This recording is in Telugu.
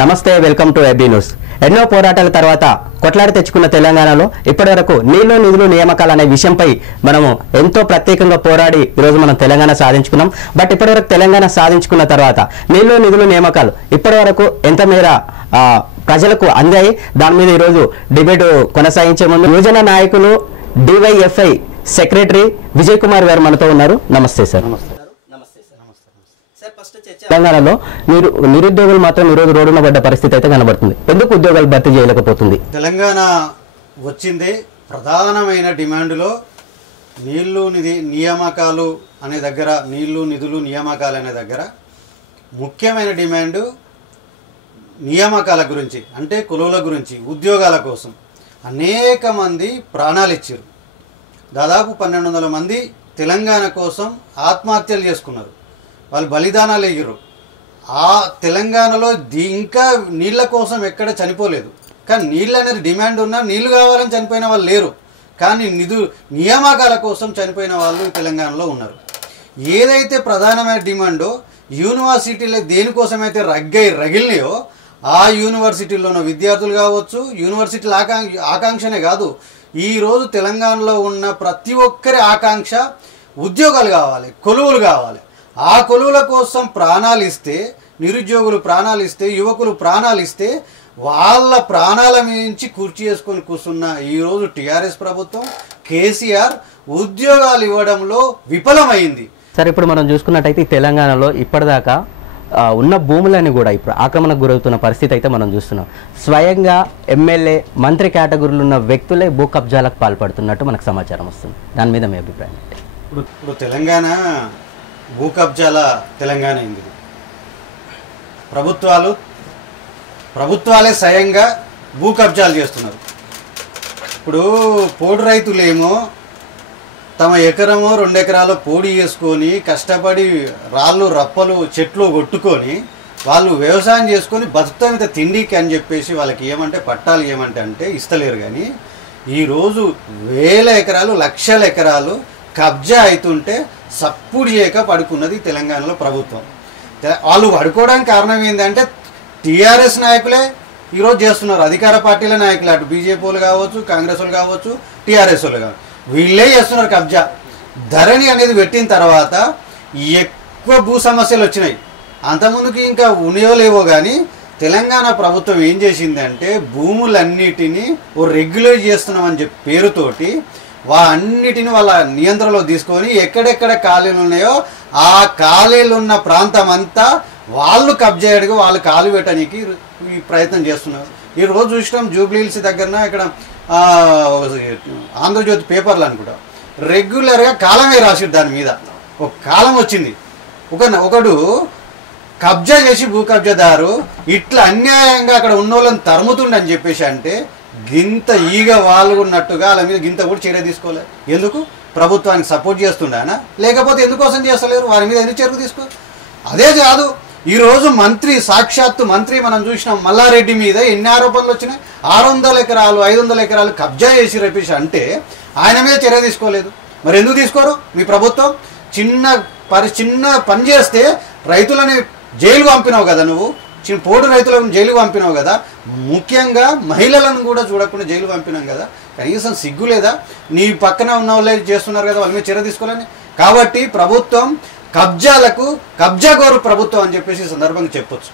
నమస్తే, వెల్కమ్ టు ఏబీ న్యూస్. ఎన్నో పోరాటాల తర్వాత కొట్లాడి తెచ్చుకున్న తెలంగాణలో ఇప్పటివరకు నీళ్లు నిధులు నియామకాలు అనే విషయంపై మనము ఎంతో ప్రత్యేకంగా పోరాడి ఈరోజు మనం తెలంగాణ సాధించుకున్నాం. బట్ ఇప్పటివరకు తెలంగాణ సాధించుకున్న తర్వాత నీళ్లు నిధులు నియామకాలు ఇప్పటివరకు ఎంత మేర ప్రజలకు అందాయి, దాని మీద ఈరోజు డిబేట్ కొనసాగించే ముందు యువజన నాయకులు డివైఎఫ్ఐ సెక్రటరీ విజయ్ కుమార్ గారు మనతో ఉన్నారు. నమస్తే సార్. తెలంగాణలో నిరుద్యోగులు మాత్రం ఈరోజు రోడ్డున పడ్డ పరిస్థితి అయితే కనబడుతుంది. ఎందుకు ఉద్యోగాలు భర్తీ చేయలేకపోతుంది? తెలంగాణ వచ్చింది ప్రధానమైన డిమాండ్లో నీళ్లు నియామకాలు అనే దగ్గర, నీళ్లు నిధులు నియామకాలు అనే దగ్గర ముఖ్యమైన డిమాండు నియామకాల గురించి, అంటే కులువుల గురించి, ఉద్యోగాల కోసం అనేక మంది ప్రాణాలు ఇచ్చారు. దాదాపు 1200 మంది తెలంగాణ కోసం ఆత్మహత్యలు చేసుకున్నారు. వాళ్ళు బలిదానాలు ఎగిరు. ఆ తెలంగాణలో ఇంకా నీళ్ళ కోసం ఎక్కడ చనిపోలేదు. కానీ నీళ్ళు అనేది డిమాండ్ ఉన్నా నీళ్లు కావాలని చనిపోయిన వాళ్ళు లేరు. కానీ నియామకాల కోసం చనిపోయిన వాళ్ళు తెలంగాణలో ఉన్నారు. ఏదైతే ప్రధానమైన డిమాండో యూనివర్సిటీలో దేనికోసమైతే రగిలినాయో ఆ యూనివర్సిటీలో ఉన్న విద్యార్థులు కావచ్చు, యూనివర్సిటీల ఆకాంక్షనే కాదు, ఈరోజు తెలంగాణలో ఉన్న ప్రతి ఒక్కరి ఆకాంక్ష ఉద్యోగాలు కావాలి, కొలువులు కావాలి. ఆ కొలువుల కోసం ప్రాణాలు ఇస్తే, నిరుద్యోగులు ప్రాణాలు ఇస్తే, యువకులు ప్రాణాలు ఇస్తే వాళ్ళ ప్రాణాల నుంచి కుర్చీ చేసుకొని కూర్చున్న ఈరోజు టీఆర్ఎస్ ప్రభుత్వం, కేసీఆర్ ఉద్యోగాలు ఇవ్వడంలో విఫలమైంది. సరే, ఇప్పుడు మనం చూసుకున్నట్టయితే తెలంగాణలో ఇప్పటిదాకా ఉన్న భూములని కూడా ఇప్పుడు ఆక్రమణకు గురవుతున్న పరిస్థితి అయితే మనం చూస్తున్నాం. స్వయంగా ఎమ్మెల్యే, మంత్రి కేటగిరీలు ఉన్న వ్యక్తులే భూ కబ్జాలకు పాల్పడుతున్నట్టు మనకు సమాచారం వస్తుంది. దాని మీద మీ అభిప్రాయం? ఇప్పుడు తెలంగాణ భూ కబ్జాల తెలంగాణ అయింది. ప్రభుత్వాలే స్వయంగా భూ కబ్జాలు చేస్తున్నారు. ఇప్పుడు పోడు రైతులేమో తమ ఎకరమో 2 ఎకరాలు పోడి చేసుకొని కష్టపడి రాళ్ళు రప్పలు చెట్లు కొట్టుకొని వాళ్ళు వ్యవసాయం చేసుకొని బతుకుతాం ఇంత తిండికి అని చెప్పేసి వాళ్ళకి ఏమంటే పట్టాలు ఏమంటే ఇస్తలేరు. కానీ ఈరోజు 1000 ఎకరాలు, లక్షల ఎకరాలు కబ్జా అవుతుంటే సప్పుడు చేయక పడుకున్నది తెలంగాణలో ప్రభుత్వం. వాళ్ళు పడుకోవడానికి కారణం ఏంటంటే టీఆర్ఎస్ నాయకులే ఈరోజు చేస్తున్నారు. అధికార పార్టీల నాయకులు, అటు బీజేపీ వాళ్ళు కావచ్చు, కాంగ్రెస్ వాళ్ళు కావచ్చు, టీఆర్ఎస్ వాళ్ళు కావచ్చు, వీళ్ళే చేస్తున్నారు కబ్జా. ధరణి అనేది పెట్టిన తర్వాత ఎక్కువ భూ సమస్యలు వచ్చినాయి. అంతకుముందుకి ఇంకా లేవో కానీ తెలంగాణ ప్రభుత్వం ఏం చేసిందంటే భూములన్నిటినీ రెగ్యులేట్ చేస్తున్నామని చెప్పి పేరుతోటి అన్నిటిని వాళ్ళ నియంత్రణలో తీసుకొని ఎక్కడెక్కడ ఖాళీలు ఉన్నాయో ఆ ఖాళీలు ఉన్న ప్రాంతం అంతా వాళ్ళు కబ్జాడుగా వాళ్ళు కాలు పెట్టడానికి ఈ ప్రయత్నం చేస్తున్నారు. ఈరోజు చూసినాం జూబ్లీహిల్స్ దగ్గరన ఇక్కడ ఆంధ్రజ్యోతి పేపర్లు అనుకుంటా రెగ్యులర్గా కాలమే రాసిరు. దాని మీద ఒక కాలం వచ్చింది. ఒకడు కబ్జా చేసి భూ కబ్జాదారు ఇట్లా అన్యాయంగా అక్కడ ఉన్న వాళ్ళని తరుముతుండని చెప్పేసి అంటే గింత ఈగ వాళ్ళున్నట్టుగా వాళ్ళ మీద గింత కూడా చర్య తీసుకోలేదు. ఎందుకు? ప్రభుత్వానికి సపోర్ట్ చేస్తుండేనా, లేకపోతే ఎందుకోసం చేస్తలేరు? వారి మీద ఎందుకు చర్య తీసుకో? అదే కాదు, ఈరోజు సాక్షాత్తు మంత్రి మనం చూసినాం మల్లారెడ్డి మీద ఎన్ని ఆరోపణలు వచ్చినాయి. 600 ఎకరాలు 500 ఎకరాలు కబ్జా చేసి రేపేసి అంటే ఆయన మీద చర్య తీసుకోలేదు. మరి ఎందుకు తీసుకోరు? మీ ప్రభుత్వం చిన్న పని చేస్తే రైతులని జైలు పంపినావు కదా, నువ్వు పోటు రైతులను జైలు పంపినావు కదా, ముఖ్యంగా మహిళలను కూడా చూడకుండా జైలు పంపినాం కదా, కనీసం సిగ్గు లేదా? నీ పక్కన ఉన్న వాళ్ళే చేస్తున్నారు కదా, వాళ్ళ మీద చర్య తీసుకోవాలని. కాబట్టి ప్రభుత్వం కబ్జాలకు కబ్జాగోరు ప్రభుత్వం అని చెప్పేసి ఈ సందర్భంగా చెప్పొచ్చు.